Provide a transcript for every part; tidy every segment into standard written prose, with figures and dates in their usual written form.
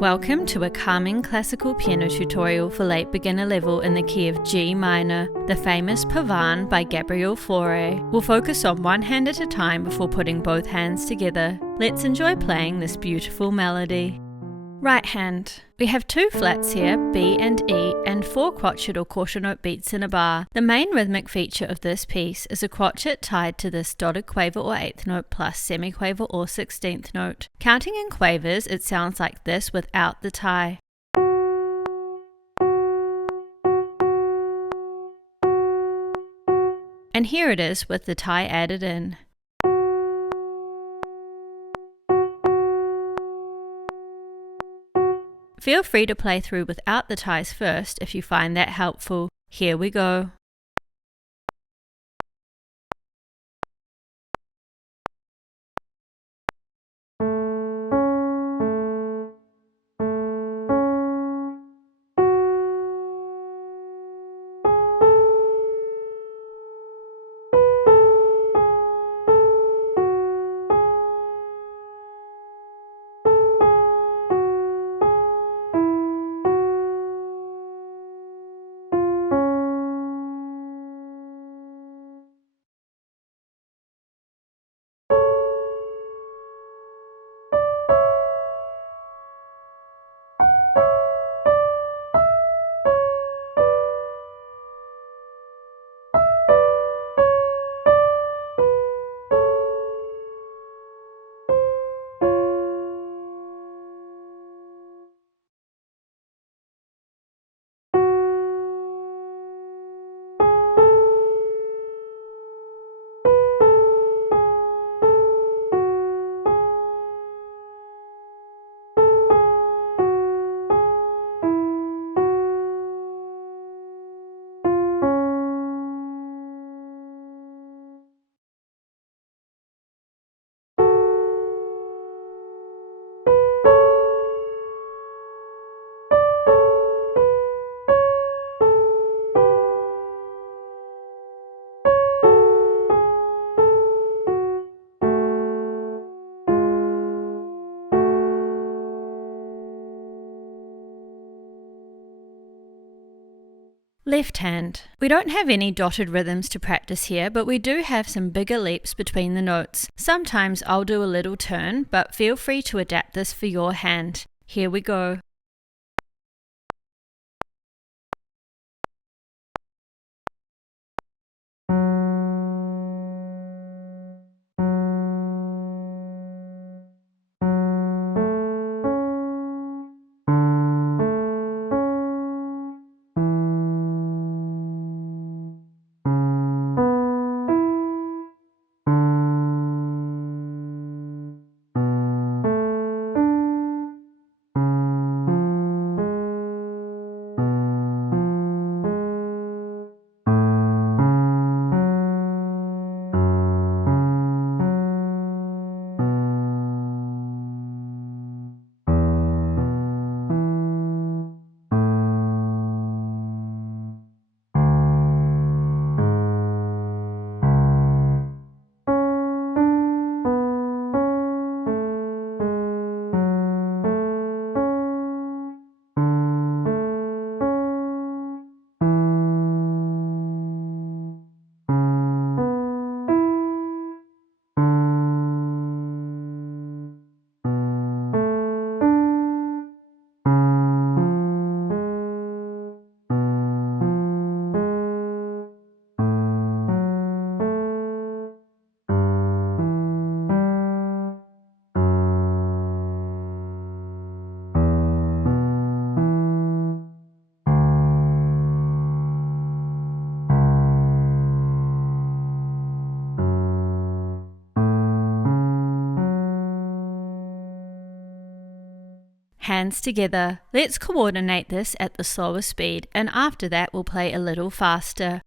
Welcome to a calming classical piano tutorial for late beginner level in the key of G minor, the famous Pavane by Gabriel Fauré. We'll focus on one hand at a time before putting both hands together. Let's enjoy playing this beautiful melody. Right hand. We have two flats here, B and E, and four crotchet or quarter note beats in a bar. The main rhythmic feature of this piece is a crotchet tied to this dotted quaver or eighth note plus semiquaver or 16th note. Counting in quavers, it sounds like this without the tie. And here it is with the tie added in. Feel free to play through without the ties first if you find that helpful. Here we go. Left hand. We don't have any dotted rhythms to practice here, but we do have some bigger leaps between the notes. Sometimes I'll do a little turn, but feel free to adapt this for your hand. Here we go. Hands together. Let's coordinate this at the slower speed, and after that we'll play a little faster.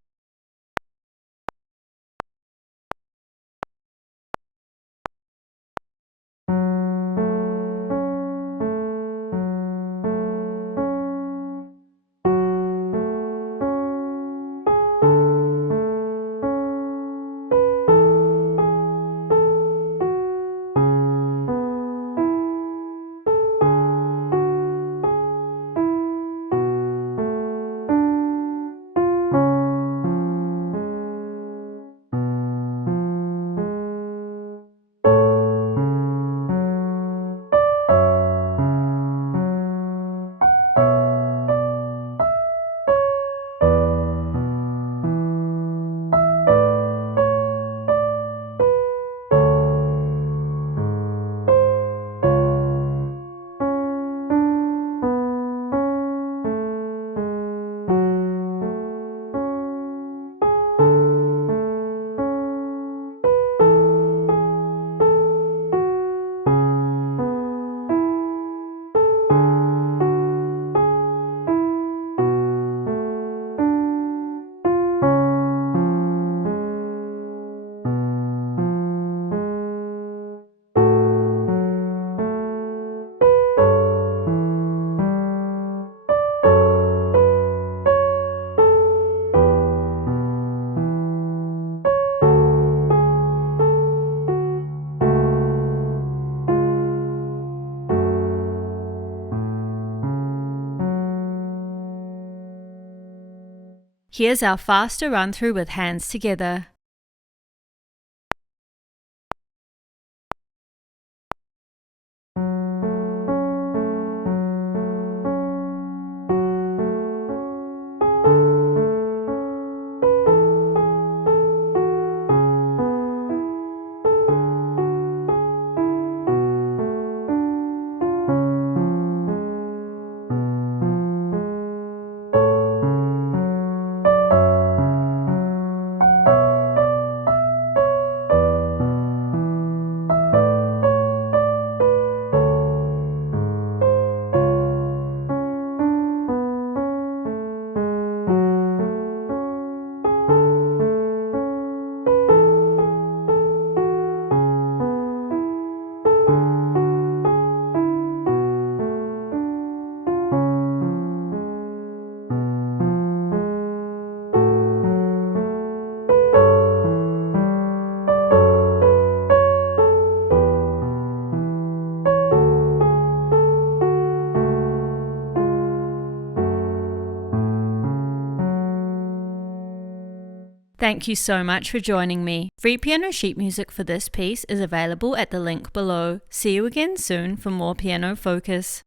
Here's our faster run through with hands together. Thank you so much for joining me. Free piano sheet music for this piece is available at the link below. See you again soon for more piano focus.